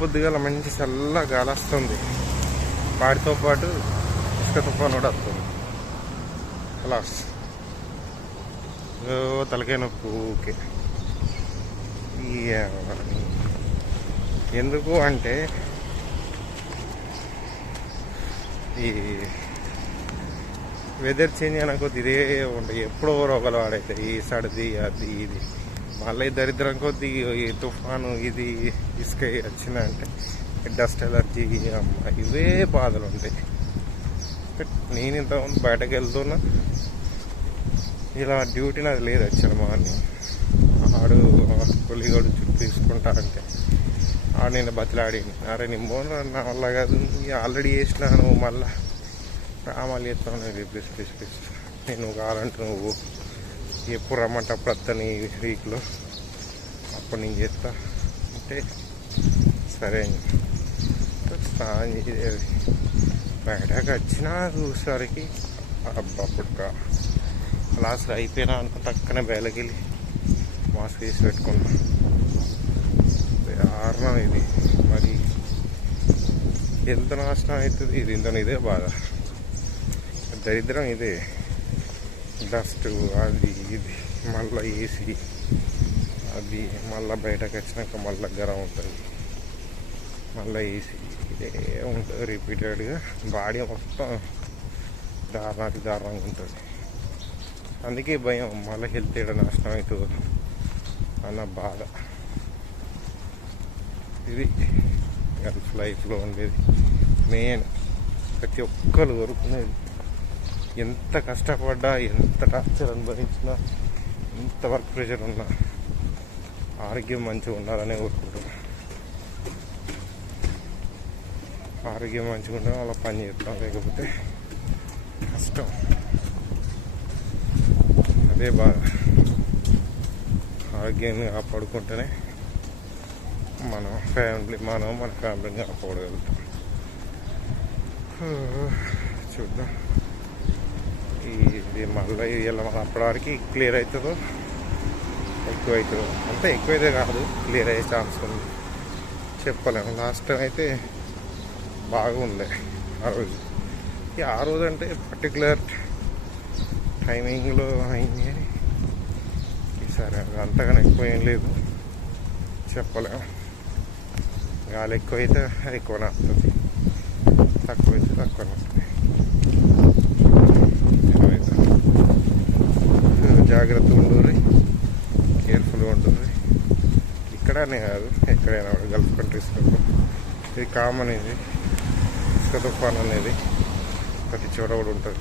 పొద్దుగాల మంచి చల్ల గాలి వస్తుంది. వాటితో పాటు ఇసుక తుఫాను కూడా వస్తుంది. క్లాస్ తలకాయ నొప్పి ఊకే. ఎందుకు అంటే ఈ వెదర్ చేంజ్ అయినా కొద్ది ఇదే ఉంటాయి. ఎప్పుడో రోగాలు వాడైతే ఈ సర్ది అది ఇది, మళ్ళీ దరిద్రం కొద్ది ఈ తుఫాను ఇది ఇసుక వచ్చిందంటే డస్ట్ ఎలర్జీ, ఇవే బాధలు ఉంటాయి. నేను ఇంతకుముందు బయటకు వెళ్తున్నా, ఇలా డ్యూటీ నాది లేదు. వచ్చాను మార్నింగ్, ఆడు కొలిగోడు చుట్టూ తీసుకుంటా అంటే ఆడు నేను బతిలాడింది. అరే నేను పోను, నా వల్ల కాదు, ఆల్రెడీ చేసినాను, మళ్ళీ రామాలు చేస్తాను. ప్లీజ్ నేను కావాలంటే నువ్వు ఎప్పుడు రమ్మంటే అప్పుడు వస్తాను ఈ వీక్లో, అప్పుడు నేను చేస్తా అంటే సరే స్నానం చేసేది. బయటకు వచ్చినా చూసేసరికి అప్పుడు క్లాసులు అయిపోయినా అనుకో తక్కనే బయలుకెళ్ళి మాస్క్ వేసి పెట్టుకున్నా. కారణం ఇది, మరి ఎంత నాశనం అవుతుంది ఇది. ఇంత ఇదే బాధ, దరిద్రం ఇదే. డస్ట్ అది ఇది, మళ్ళీ ఏసీ అది, మళ్ళీ బయటకు వచ్చినాక మళ్ళీ గరం ఉంటుంది, మళ్ళీ ఏసీ, ఇదే ఉంటుంది రిపీటెడ్గా. బాడీ మొత్తం దారుణంగా ఉంటుంది. అందుకే భయం, మళ్ళీ హెల్త్ ఏడ నాశనం అవుతుంది అన్న బాధ. ఇది గల్ఫ్ లైఫ్లో ఉండేది మెయిన్. ప్రతి ఒక్కరు కోరుకునేది, ఎంత కష్టపడ్డా, ఎంత టార్చర్ అనుభవించినా, ఎంత వర్క్ ప్రెషర్ ఉన్నా ఆరోగ్యం మంచిగా ఉండాలనే కోరుకుంటున్నాను. ఆరోగ్యం మంచిగా ఉండాలి, అలా పని చేస్తాం, లేకపోతే కష్టం. అదే బాగా ఆరోగ్యాన్ని కాపాడుకుంటేనే మన ఫ్యామిలీని కాపాడగలుగుతాం. చూద్దాం ఇది మళ్ళీ ఇలా అప్పటి వరకు క్లియర్ అవుతుందో ఎక్కువ అవుతుందో. అంతా ఎక్కువైతే కాదు, క్లియర్ అయ్యే ఛాన్స్ ఉంది, చెప్పలేము. లాస్ట్ టైం అయితే బాగుండే ఆ రోజు. ఆ రోజు అంటే పర్టికులర్ టైమింగ్లో అయింది, కానీ ఈసారి అంతగానే ఎక్కువ ఏం లేదు, చెప్పలేము. గాలి ఎక్కువైతే ఎక్కువనే వస్తుంది, తక్కువైతే తక్కువనే వస్తుంది. జాగ్రత్తగా ఉండాలి, కేర్ఫుల్గా ఉండాలి. ఇక్కడనే కాదు, ఎక్కడైనా గల్ఫ్ కంట్రీస్లో ఇది కామన్. ఇది ఇసుక తుఫాన్ అనేది ప్రతి చోట కూడా ఉంటుంది.